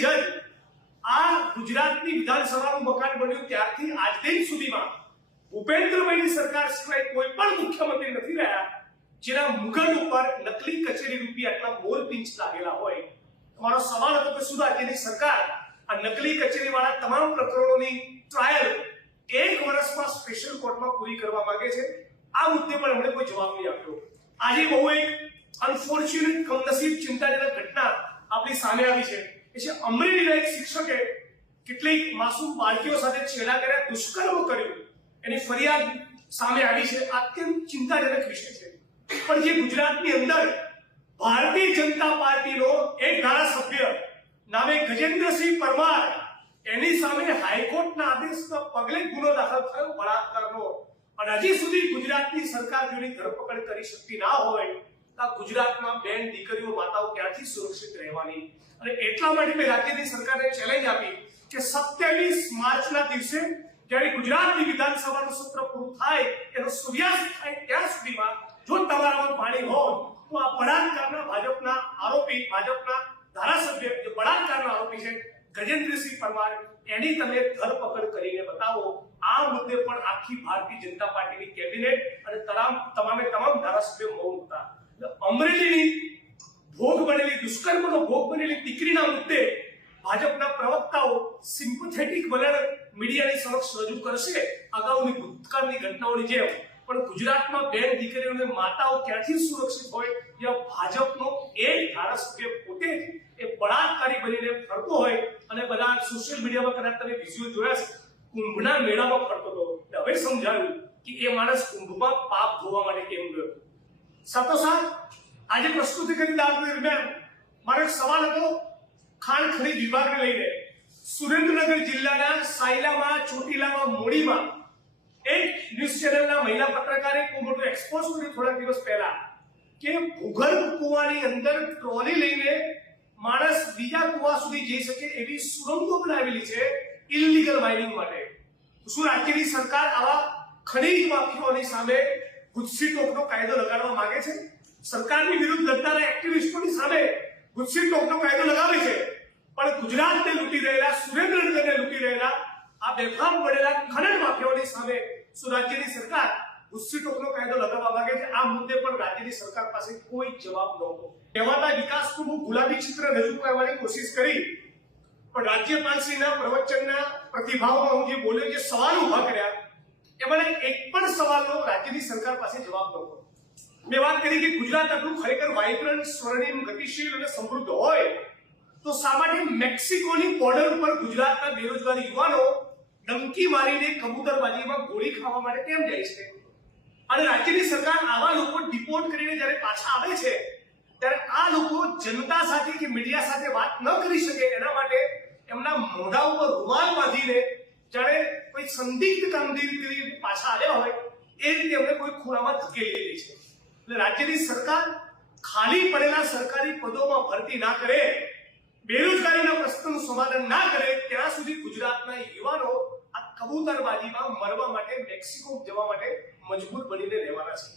જજ આ ગુજરાતની વિધાનસભાનું મકાન બન્યું ત્યારથી આજ દિન સુધીમાં. ભૂપેન્દ્રભાઈની સરકાર સિવાય કોઈ પણ મુખ્યમંત્રી નથી રહ્યા, જેના મુગલ ઉપર નકલી કચેરી રૂપી આટલા મોર પિંચ લાગેલા હોય તમારો સવાલ હતો કે શું રાજ્યની સરકાર આ નકલી કચેરી વાળા તમામ પ્રકરણોની ટ્રાયલ એક વર્ષમાં સ્પેશિયલ કોર્ટમાં પૂરી કરવા માંગે છે? આ મુદ્દે પણ એમણે કોઈ જવાબ નહીં આપ્યો. આજે બહુ એક અનફોર્ચ્યુનેટ કમનસીબ, ચિંતાજનક ઘટના આપણી સામે આવી છે. એ છે અમરેલીના એક શિક્ષકે કેટલીક માસૂમ બાળકીઓ સાથે છેડા કર્યા, દુષ્કર્મ કર્યો. એની ફરિયાદ સામે આવી છે. અત્યંત ચિંતાજનક વિષય છે. પણ જે ગુજરાતની અંદર ભારતીય જનતા પાર્ટીનો એક ધારાસભ્ય નામે ગજેન્દ્રસિંહ પરમાર, એની સામે હાઈકોર્ટના આદેશના પગલે ગુનો દાખલ થયો, બળાત્કારનો. અને હજી સુધી ગુજરાતની સરકાર જો ધરપકડ કરી શકતી ના હોય ગુજરાતમાં બેન દીકરીઓ, માતાઓ ક્યાંથી સુરક્ષિત રહેવાની? અને એટલા માટે મેં રાજ્યની સરકારને ચેલેન્જ આપી કે સત્યાવીસ માર્ચના દિવસે જ્યારે ગુજરાતની વિધાનસભાનું સત્ર પૂરું થાય, એનો સૂર્યાસ્ત થાય ત્યાં સુધીમાં જો તમારામાં પાણી હોય, તો આ બળાત્કારના ભાજપના આરોપી, ભાજપના ધારાસભ્ય, જે બળાત્કારના આરોપી છે, ગજેન્દ્રસિંહ પરમાર, એની તમે ધરપકડ કરીને બતાવો. આ મુદ્દે પણ આખી ભારતીય જનતા પાર્ટીની કેબિનેટ અને તમામ, તમામે ધારાસભ્યો મૌન હતા અમરેલીની ભોગ બનેલી, દુષ્કર્મનો ભોગ બનેલી દીકરીના મુદ્દે ભાજપના પ્રવક્તાઓ સિમ્પથેટિક વલણ મીડિયાની સમક્ષ રજૂ કરશે અગાઉની ભૂતકાળની ઘટનાઓની જેમ. પણ ગુજરાતમાં બેન દીકરીઓને માતાઓ ક્યાંથી સુરક્ષિત હોય? જ્યાં ભાજપનો એક ધારાસભ્ય પોતે જ એ બળાત્કારી બનીને ફરતો હોય? અને બધા સોશિયલ મીડિયામાં કદાચ તમે વિઝ્યુઅલ જોયા કુંભના મેળામાં ફરતો હતો. હવે સમજાયું કે એ માણસ કુંભમાં પાપ ધોવા માટે સાથોસાથ આજે પ્રસ્તુતિ કરી દાખલ દરમિયાન મારો એક સવાલ હતો. ખાણ ખરીદ વિભાગને લઈને સુરેન્દ્રનગર જિલ્લાના સાયલામાં, ચોટીલામાં, મોડીમાં એક ન્યૂઝ ચેનલના મહિલા પત્રકારે ખૂબ મોટું એક્સપોઝ કર્યું થોડા દિવસ પહેલા કે ભૂગર્ભ કૂવાની અંદર ટ્રોલી લઈને માણસ બીજા કૂવા સુધી જઈ શકે એવી સુરંગો બનાવેલી છે ઇલીગલ માઇનિંગ માટે. શું રાજ્યની સરકાર આવા ખનીજ માફિયાઓની સામે ગુજસી ટોકનો કાયદો લગાડવા માંગે છે? સરકારની વિરુદ્ધ લડનારા એક્ટિવિસ્ટોની સામે ગુજસી ટોકનો કાયદો લગાવે છે. પણ ગુજરાતને લૂંટી રહેલા, સુરેન્દ્રનગરને લૂંટી રહેલા, આ બેફામ પડેલા ખનન માફિયાઓની સામે સુરાજ્યની રાજ્યની સરકાર ગુસ્સી ટોકનો કાયદો લગાવવા માંગે છે. આ મુદ્દે પણ રાજ્યની સરકાર પાસે કોઈ જવાબ નહોતો કહેવાતા વિકાસનું હું ગુલાબી ચિત્ર રજૂ કરવાની કોશિશ કરી. પણ રાજ્યપાલશ્રીના પ્રવચનના પ્રતિભાવમાં હું જે બોલ્યો જે સવાલ ઊભા કર્યા. એમાં એક પણ સવાલનો રાજ્યની સરકાર પાસે જવાબ નહોતો મેં વાત કરી કે ગુજરાત આટલું ખરેખર વાઇબ્રન્ટ સ્વર્ણિમ, ગતિશીલ અને સમૃદ્ધ હોય, તો શા માટે મેક્સિકોની બોર્ડર ઉપર ગુજરાતના બેરોજગાર યુવાનો ડંકી મારીને કબૂતરબાજીમાં ગોળી ખાવા માટે કેમ જાય છે? અને રાજ્યની સરકાર આવા લોકો ડિપોર્ટ કરીને જ્યારે પાછા આવે છે, ત્યારે આ લોકો જનતા સાથે કે મીડિયા સાથે વાત ન કરી શકે એના માટે એમના મોઢા ઉપર રૂમાલ બાંધીને જ્યારે કોઈ સંદિગ્ધ કામગીરી પાછા આવ્યા હોય, એ રીતે એમને કોઈ ખૂણામાં ધકેલી દે છે. એટલે રાજ્યની સરકાર ખાલી પડેલા સરકારી પદોમાં ભરતી ના કરે, બેરોજગારીના પ્રશ્નનું સમાધાન ના કરે, ત્યાં સુધી ગુજરાતના યુવાનો આ કબૂતરબાજીમાં મરવા માટે મેક્સિકો જવા માટે મજબૂર બનીને રહેવાના છે.